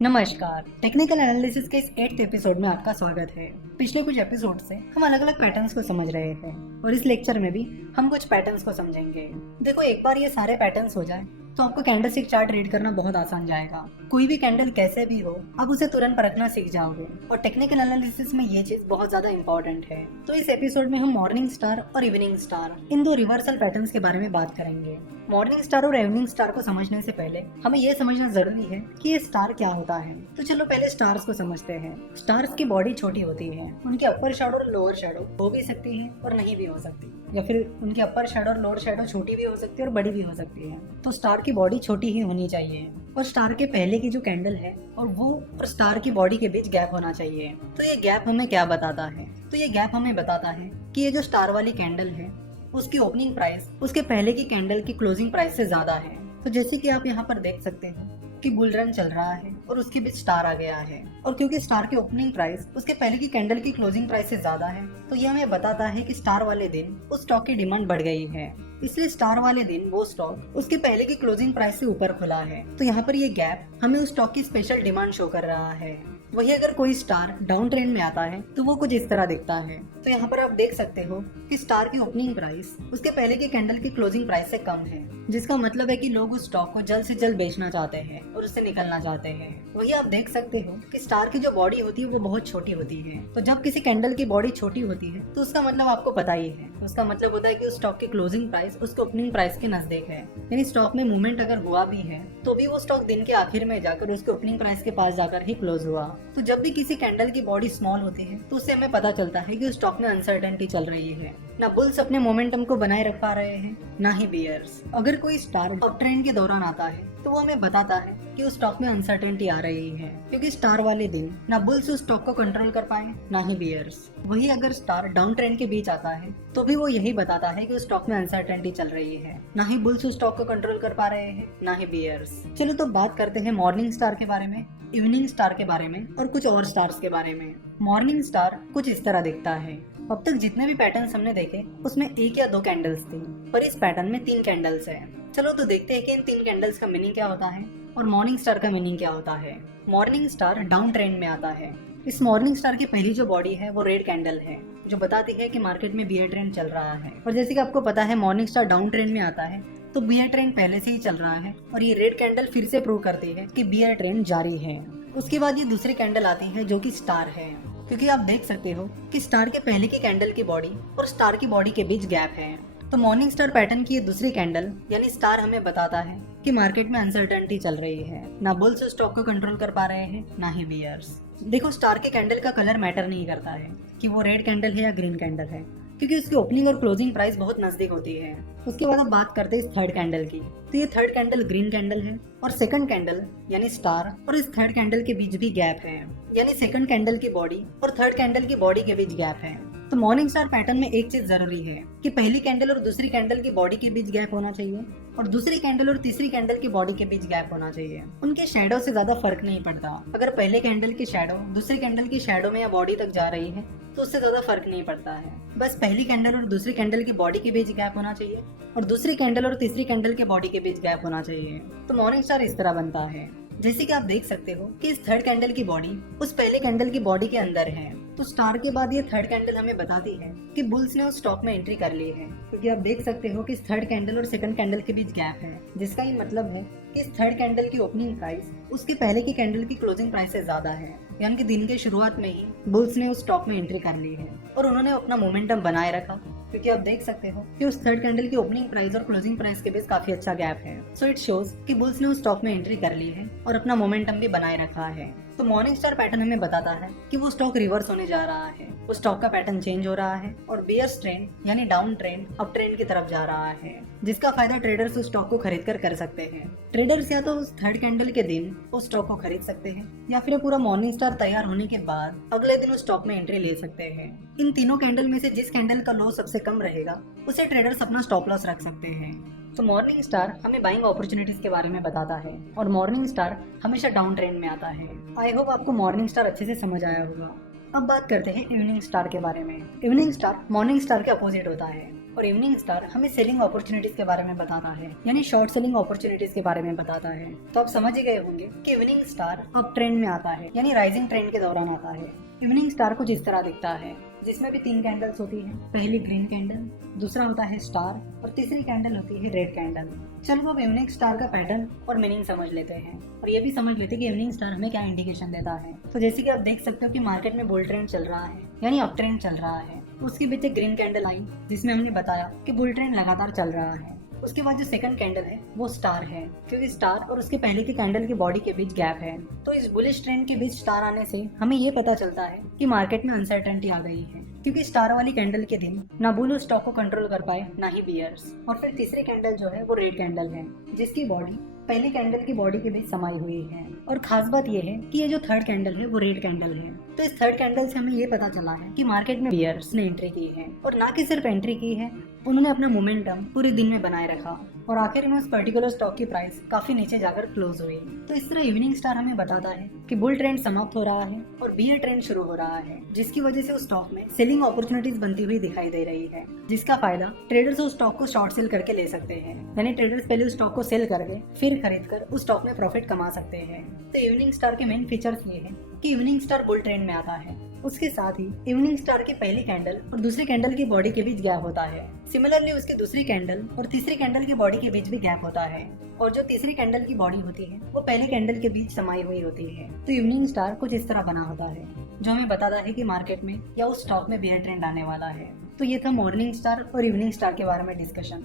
नमस्कार। Technical analysis के इस 8th एपिसोड में आपका स्वागत है। पिछले कुछ एपिसोड से हम अलग अलग पैटर्न्स को समझ रहे हैं और इस लेक्चर में भी हम कुछ पैटर्न्स को समझेंगे। देखो, एक बार ये सारे पैटर्न्स हो जाए तो आपको कैंडलस्टिक चार्ट रीड करना बहुत आसान जाएगा। कोई भी कैंडल कैसे भी हो, आप उसे तुरंत परखना सीख जाओगे और टेक्निकल एनालिसिस में ये चीज बहुत ज्यादा इंपॉर्टेंट है। तो इस एपिसोड में हम मॉर्निंग स्टार और इवनिंग स्टार इन दो रिवर्सल पैटर्न्स के बारे में बात करेंगे। मॉर्निंग स्टार और इवनिंग स्टार को समझने से पहले हमें यह समझना जरूरी है कि ये स्टार क्या होता है। तो चलो पहले स्टार्स को समझते हैं। स्टार्स की बॉडी छोटी होती है, उनके अपर शैडो और लोअर शैडो हो भी सकती है और नहीं भी हो सकती, या फिर उनके अपर शैडो और लोअर शैडो छोटी भी हो सकती है और बड़ी भी हो सकती है। तो स्टार की बॉडी छोटी ही होनी चाहिए और स्टार के पहले की जो कैंडल है और वो और स्टार की बॉडी के बीच गैप होना चाहिए। तो ये गैप हमें क्या बताता है? तो ये गैप हमें बताता है कि ये जो स्टार वाली कैंडल है उसकी ओपनिंग प्राइस उसके पहले की कैंडल की क्लोजिंग प्राइस से ज्यादा है। तो जैसे कि आप यहाँ पर देख सकते हैं कि बुल रन चल रहा है और उसके बीच स्टार आ गया है, और क्योंकि स्टार की ओपनिंग प्राइस उसके पहले की कैंडल की क्लोजिंग प्राइस से ज्यादा है तो यह हमें बताता है कि स्टार वाले दिन उस स्टॉक की डिमांड बढ़ गई है। इसलिए स्टार वाले दिन वो स्टॉक उसके पहले की क्लोजिंग प्राइस से ऊपर खुला है। तो यहाँ पर ये गैप हमें उस स्टॉक की स्पेशल डिमांड शो कर रहा है। वही अगर कोई स्टार डाउन ट्रेंड में आता है तो वो कुछ इस तरह दिखता है। तो यहाँ पर आप देख सकते हो कि स्टार की ओपनिंग प्राइस उसके पहले की कैंडल की क्लोजिंग प्राइस से कम है, जिसका मतलब है कि लोग उस स्टॉक को जल्द से जल्द बेचना चाहते हैं और उससे निकलना चाहते हैं। वही आप देख सकते हो कि स्टार की जो बॉडी होती है वो बहुत छोटी होती है। तो जब किसी कैंडल की बॉडी छोटी होती है तो उसका मतलब आपको पता ही है, उसका मतलब होता है कि उस स्टॉक की क्लोजिंग प्राइस उसके ओपनिंग प्राइस के नजदीक है। यानी स्टॉक में मूवमेंट अगर हुआ भी है तो भी वो स्टॉक दिन के आखिर में जाकर उसके ओपनिंग प्राइस के पास जाकर ही क्लोज हुआ। तो जब भी किसी कैंडल की बॉडी स्मॉल होती है तो उससे हमें पता चलता है कि उस स्टॉक में अनसर्टेनिटी चल रही है। ना बुल्स अपने मोमेंटम को बनाए रख पा रहे हैं, ना ही बियर्स। अगर कोई स्टार अप ट्रेंड के दौरान आता है तो वो हमें बताता है कि उस स्टॉक में अनसर्टेनिटी आ रही है, क्योंकि स्टार वाले दिन ना बुल्स उस स्टॉक को कंट्रोल कर पाए ना ही बियर्स। वही अगर स्टार डाउन ट्रेंड के बीच आता है तो भी वो यही बताता है कि उस स्टॉक में अनसर्टेनिटी चल रही है, ना ही बुल्स उस स्टॉक को कंट्रोल कर पा रहे हैं ना ही बियर्स। चलो तो बात करते हैं मॉर्निंग स्टार के बारे में, इवनिंग स्टार के बारे में और कुछ और स्टार्स के बारे में। मॉर्निंग स्टार कुछ इस तरह दिखता है। अब तक जितने भी पैटर्न्स हमने देखे उसमें एक या दो कैंडल्स थी, पर इस पैटर्न में 3 कैंडल्स है। चलो तो देखते हैं कि इन 3 कैंडल्स का मीनिंग क्या होता है और मॉर्निंग स्टार का मीनिंग क्या होता है। मॉर्निंग स्टार डाउन ट्रेंड में आता है। इस मॉर्निंग स्टार की पहली जो बॉडी है वो रेड कैंडल है, जो बताती है कि मार्केट में बियर ट्रेंड चल रहा है। और जैसे कि आपको पता है मॉर्निंग स्टार डाउन ट्रेंड में आता है तो बियर ट्रेंड पहले से ही चल रहा है और ये रेड कैंडल फिर से प्रूव करती है कि बियर ट्रेंड जारी है। उसके बाद ये दूसरी कैंडल आती है जो कि स्टार है, क्योंकि आप देख सकते हो कि स्टार के पहले की कैंडल की बॉडी और स्टार की बॉडी के बीच गैप है। तो मॉर्निंग स्टार पैटर्न की ये दूसरी कैंडल यानी स्टार हमें बताता है कि मार्केट में अनसर्टेनिटी चल रही है। ना बुल्स स्टॉक को कंट्रोल कर पा रहे हैं ना ही बियर्स। देखो, स्टार के कैंडल का कलर मैटर नहीं करता है कि वो रेड कैंडल है या ग्रीन कैंडल है, क्योंकि उसकी ओपनिंग और क्लोजिंग प्राइस बहुत नजदीक होती है। उसके बाद हम बात करते हैं इस थर्ड कैंडल की। तो ये थर्ड कैंडल ग्रीन कैंडल है और सेकंड कैंडल यानी स्टार और इस थर्ड कैंडल के बीच भी गैप है, यानी सेकंड कैंडल की बॉडी और थर्ड कैंडल की बॉडी के बीच गैप है। तो मॉर्निंग स्टार पैटर्न में एक चीज जरूरी है कि पहली कैंडल और दूसरी कैंडल की बॉडी के बीच गैप होना चाहिए और दूसरी कैंडल और तीसरी कैंडल की बॉडी के बीच गैप होना चाहिए। उनके शैडो से ज्यादा फर्क नहीं पड़ता। अगर पहले कैंडल की शैडो दूसरी कैंडल की शैडो में या बॉडी तक जा रही है तो उससे ज्यादा फर्क नहीं पड़ता है। बस पहली कैंडल और दूसरी कैंडल की बॉडी के बीच गैप होना चाहिए और दूसरी कैंडल और तीसरी कैंडल के बॉडी के बीच गैप होना चाहिए। तो मॉर्निंग स्टार इस तरह बनता है। जैसे कि आप देख सकते हो कि इस थर्ड कैंडल की बॉडी उस पहले कैंडल की बॉडी के अंदर है। तो स्टार के बाद ये थर्ड कैंडल हमें बताती है कि बुल्स ने उस स्टॉक में एंट्री कर ली है, क्योंकि आप देख सकते हो कि इस थर्ड कैंडल और सेकंड कैंडल के बीच गैप है, जिसका ये मतलब है कि इस थर्ड कैंडल की ओपनिंग प्राइस उसके पहले की कैंडल की क्लोजिंग प्राइस से ज्यादा है। यानी कि दिन के शुरुआत में ही बुल्स ने उस स्टॉक में एंट्री कर ली है और उन्होंने अपना मोमेंटम बनाए रखा, क्योंकि आप देख सकते हो कि उस थर्ड कैंडल की ओपनिंग प्राइस और क्लोजिंग प्राइस के बीच काफी अच्छा गैप है। सो इट शोज कि बुल्स ने उस स्टॉक में एंट्री कर ली है और अपना मोमेंटम भी बनाए रखा है। तो मॉर्निंग स्टार पैटर्न हमें बताता है कि वो स्टॉक रिवर्स होने जा रहा है, उस स्टॉक का पैटर्न चेंज हो रहा है और बियर्स ट्रेंड यानी डाउन ट्रेंड अप ट्रेंड की तरफ जा रहा है, जिसका फायदा ट्रेडर्स उस स्टॉक को खरीद कर सकते हैं। ट्रेडर्स या तो उस थर्ड कैंडल के दिन उस स्टॉक को खरीद सकते हैं या फिर पूरा मॉर्निंग स्टार तैयार होने के बाद अगले दिन उस स्टॉक में एंट्री ले सकते हैं। इन तीनों कैंडल में से जिस कैंडल का लो सबसे कम रहेगा उसे ट्रेडर्स अपना स्टॉप लॉस रख सकते हैं। तो मॉर्निंग स्टार हमें बाइंग अपॉर्चुनिटीज के बारे में बताता है और मॉर्निंग स्टार हमेशा डाउन ट्रेंड में आता है। आई होप आपको मॉर्निंग स्टार अच्छे से समझ आया होगा। अब बात करते हैं इवनिंग स्टार के बारे में। इवनिंग स्टार मॉर्निंग स्टार के अपोजिट होता है और इवनिंग स्टार हमें सेलिंग अपॉर्चुनिटीज के बारे में बताता है, यानी शॉर्ट सेलिंग अपॉर्चुनिटीज के बारे में बताता है। तो आप समझ ही गए होंगे कि इवनिंग स्टार अप ट्रेंड में आता है, यानी राइजिंग ट्रेंड के दौरान आता है। इवनिंग स्टार कुछ इस तरह दिखता है, जिसमें भी 3 कैंडल्स होती हैं। पहली ग्रीन कैंडल, दूसरा होता है स्टार और तीसरी कैंडल होती है रेड कैंडल। चलो अब इवनिंग स्टार का पैटर्न और मीनिंग समझ लेते हैं और ये भी समझ लेते हैं कि इवनिंग स्टार हमें क्या इंडिकेशन देता है। तो जैसे कि आप देख सकते हो कि मार्केट में बुल ट्रेंड चल रहा है, यानी अप ट्रेंड चल रहा है। उसके बीच एक ग्रीन कैंडल आई जिसमें हमने बताया कि बुल ट्रेंड लगातार चल रहा है। उसके बाद जो सेकंड कैंडल है वो स्टार है, क्योंकि स्टार और उसके पहले की कैंडल की बॉडी के बीच गैप है। तो इस बुलिश ट्रेंड के बीच स्टार आने से हमें ये पता चलता है कि मार्केट में अनसर्टेनिटी आ गई है, क्योंकि स्टार वाली कैंडल के दिन ना बुल उस स्टॉक को कंट्रोल कर पाए ना ही बियर्स। और फिर तीसरी कैंडल जो है वो रेड कैंडल है, जिसकी बॉडी पहली कैंडल की बॉडी के बीच समाई हुई है। और खास बात यह है कि ये जो थर्ड कैंडल है वो रेड कैंडल है। तो इस थर्ड कैंडल से हमें ये पता चला है कि मार्केट में बियर्स ने एंट्री की है, और ना कि सिर्फ एंट्री की है, उन्होंने अपना मोमेंटम पूरे दिन में बनाए रखा और आखिर में उस पर्टिकुलर स्टॉक की प्राइस काफी नीचे जाकर क्लोज हुई। तो इस तरह इवनिंग स्टार हमें बताता है कि बुल ट्रेंड समाप्त हो रहा है और बियर ट्रेंड शुरू हो रहा है, जिसकी वजह से उस स्टॉक में सेलिंग अपॉर्चुनिटीज बनती हुई दिखाई दे रही है, जिसका फायदा ट्रेडर्स उस स्टॉक को शॉर्ट सेल करके ले सकते हैं। यानी ट्रेडर्स पहले उस स्टॉक को सेल करके फिर खरीद कर उस स्टॉक में प्रॉफिट कमा सकते हैं। तो इवनिंग स्टार के मेन फीचर्स ये हैं कि इवनिंग स्टार बुल ट्रेंड में आता है, उसके साथ ही इवनिंग स्टार की पहली कैंडल और दूसरी कैंडल की बॉडी के बीच गैप होता है। सिमिलरली उसकी दूसरी कैंडल और तीसरी कैंडल की बॉडी के बीच भी गैप होता है, और जो तीसरी कैंडल की बॉडी होती है वो पहली कैंडल के बीच समाई हुई होती है। तो इवनिंग स्टार कुछ इस तरह बना होता है, जो हमें बताता है कि मार्केट में या उस स्टॉक में बियर ट्रेंड आने वाला है। तो ये था मॉर्निंग स्टार और इवनिंग स्टार के बारे में डिस्कशन।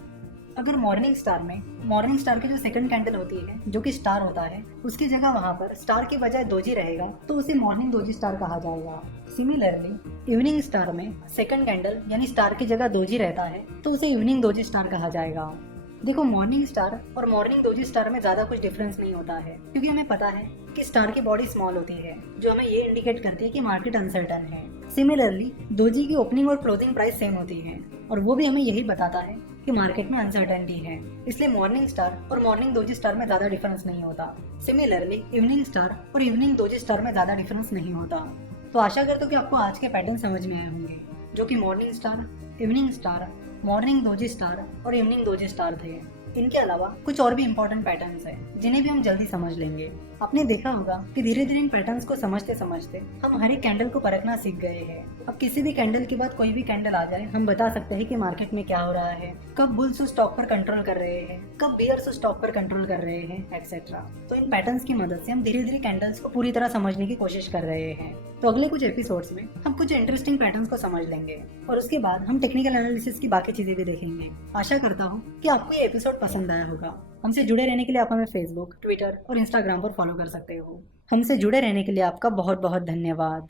अगर मॉर्निंग स्टार की जो सेकंड कैंडल होती है जो कि स्टार होता है, उसकी जगह वहाँ पर स्टार की बजाय दोजी रहेगा तो उसे मॉर्निंग दोजी स्टार कहा जाएगा। सिमिलरली इवनिंग स्टार में सेकंड कैंडल यानी स्टार की जगह दोजी रहता है तो उसे इवनिंग दोजी स्टार कहा जाएगा। देखो मॉर्निंग स्टार और मॉर्निंग दोजी स्टार में ज्यादा कुछ डिफरेंस नहीं होता है, क्योंकि हमें पता है कि स्टार की बॉडी स्मॉल होती है, जो हमें ये इंडिकेट करती है कि मार्केट अनसर्टन है। सिमिलरली दोजी की ओपनिंग और क्लोजिंग प्राइस सेम होती है, और वो भी हमें यही बताता है कि मार्केट में अनसर्टेनिटी है। इसलिए मॉर्निंग स्टार और मॉर्निंग दोजी स्टार में ज्यादा डिफरेंस नहीं होता। सिमिलरली इवनिंग स्टार और इवनिंग दोजी स्टार में ज्यादा डिफरेंस नहीं होता। तो आशा करता हूँ कि आपको आज के पैटर्न समझ में आए होंगे, जो कि morning star, evening star, morning doji star और इवनिंग दोजी स्टार थे। इनके अलावा कुछ और भी इम्पोर्टेंट पैटर्न्स हैं जिन्हें भी हम जल्दी समझ लेंगे। आपने देखा होगा कि धीरे धीरे इन पैटर्न्स को समझते समझते हम हर एक कैंडल को परखना सीख गए हैं। अब किसी भी कैंडल के बाद कोई भी कैंडल आ जाए, हम बता सकते हैं कि मार्केट में क्या हो रहा है, कब बुल्स उस स्टॉक पर कंट्रोल कर रहे हैं, कब बियर्स उस स्टॉक पर कंट्रोल कर रहे हैं, एक्सेट्रा। तो इन पैटर्न्स की मदद से हम धीरे धीरे कैंडल्स को पूरी तरह समझने की कोशिश कर रहे हैं। तो अगले कुछ एपिसोड्स में हम कुछ इंटरेस्टिंग पैटर्न्स को समझ लेंगे और उसके बाद हम टेक्निकल एनालिसिस की बाकी चीजें भी देखेंगे। आशा करता हूँ कि आपको ये एपिसोड पसंद आया होगा। हमसे जुड़े रहने के लिए आप हमें फेसबुक, ट्विटर और इंस्टाग्राम पर फॉलो कर सकते हो। हमसे जुड़े रहने के लिए आपका बहुत बहुत धन्यवाद।